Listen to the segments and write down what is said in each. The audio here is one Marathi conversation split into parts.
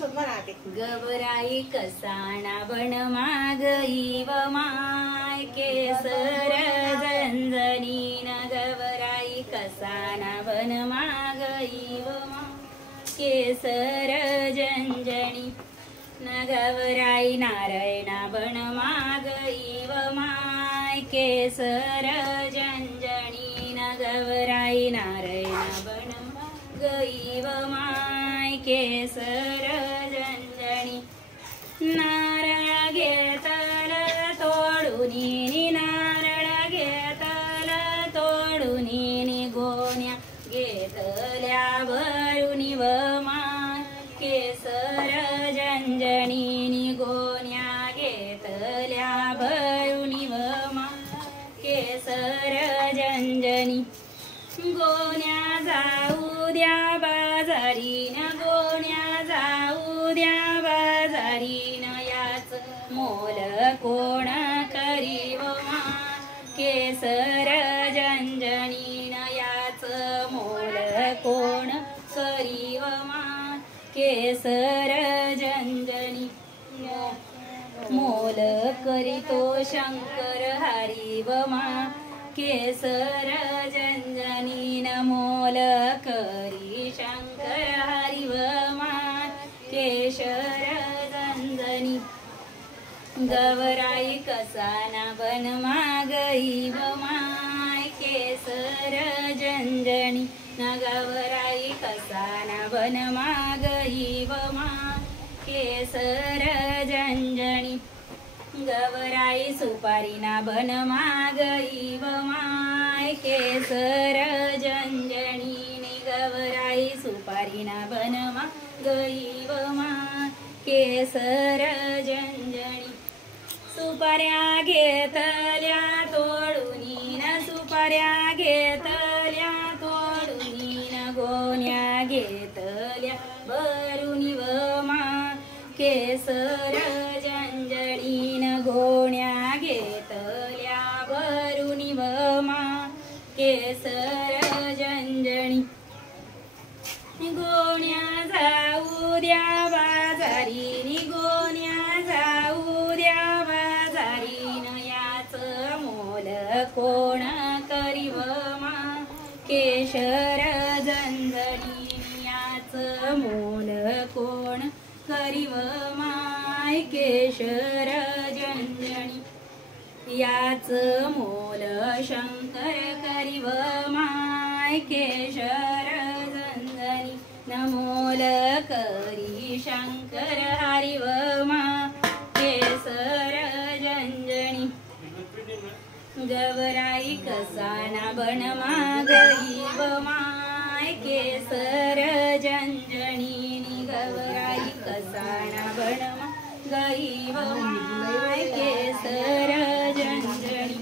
गवराई कसाना बन मागई व माय केसर झंझणीन गवराई कसाना बन मागई व माय केसर झंझणी न गवराई नारायणा बन मागई व माय केसर झंझणी न गवराई नारायणा बन मागई व माय केसर झंझणी नारळ घेतल तोडूनी नारळ घेतल तोडूनी गोण्या घेतल्या भरुनी व माय केसर झंझणी गोण्या घेतल्या भरुनी व माय केसर झंझणी गोण्या जाऊ द्या बाजारी न गोण्या जाऊ द्या बाजारी न याच मोल कोण करी व माय केसर झंझणी न याच मोल कोण करी व माय केसर झंझणी मोल करीतो शंकर हरी व माय केसर झंझणी न मोल करी शंकर हरी व माय केसर झंझणी गवराई कसाना बन मागई व माय केसर झंझणी न गवराई कसाना बन मागई व माय केसर झंझणी गवराई सुपारी ना बन मागई व माय केसर झंझणी गवराई सुपारी ना बन मागई व माय केसर झंझणी सुपाऱ्या घेतल्या तोडूनी न सुपाऱ्या घेतल्या तोडूनी न गोण्या घेतल्या भरुनी व माय केसर झंझणी न गोण्या घेतल्या भरुनी व माय केसर झंझणी गोण्या जाऊ द्या बाजारी गोण्या जाऊ द्या बाजारी न याच मोल कोण करी व माय केसर झंझणी याच मोल कोण करी व माय केसर झंझणी याच मोल शंकर करी व माय केसर झंझणी न मोल करी शंकर हरी व माय केसर झंझणी गवराई कसाना बन मागई व माय केसर झंझणी गवराई कसाना बन मागई व माय केसर झंझणी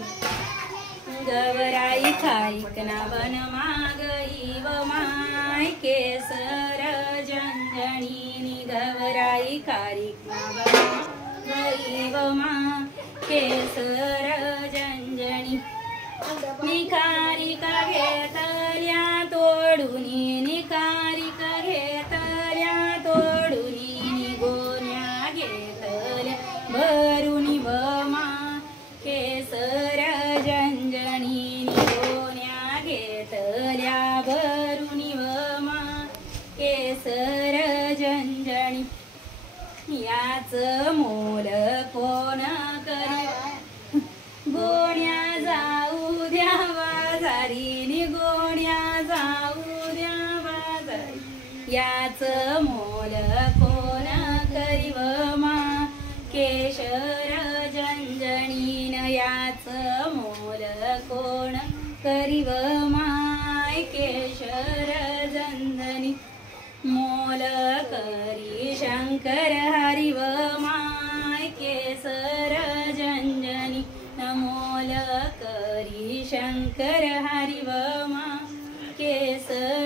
गवराई खारीक ना बन मागई व माय केसर झंझणी गवराई खारीक ना बन मागई व माय केसर झंझणी निखारिका घेतल्या तोडूनी निखारिका घेतल्या तोडूनी गोण्या घेतल्या भरुनी व माय केसर झंझणी गोण्या घेतल्या भरुनी व माय केसर झंझणी याच मोल कोण करी गोण्या जाऊ द्या बाजारी गोण्या जाऊ द्या बाजारी याच मोल कोण करी व माय केसर झंझणी न याच मोल कोण करी व माय केसर झंझणी मोल करी शंकर हरी व माय केसर झंझणी न मोल करी शंकर हरी व माय केसर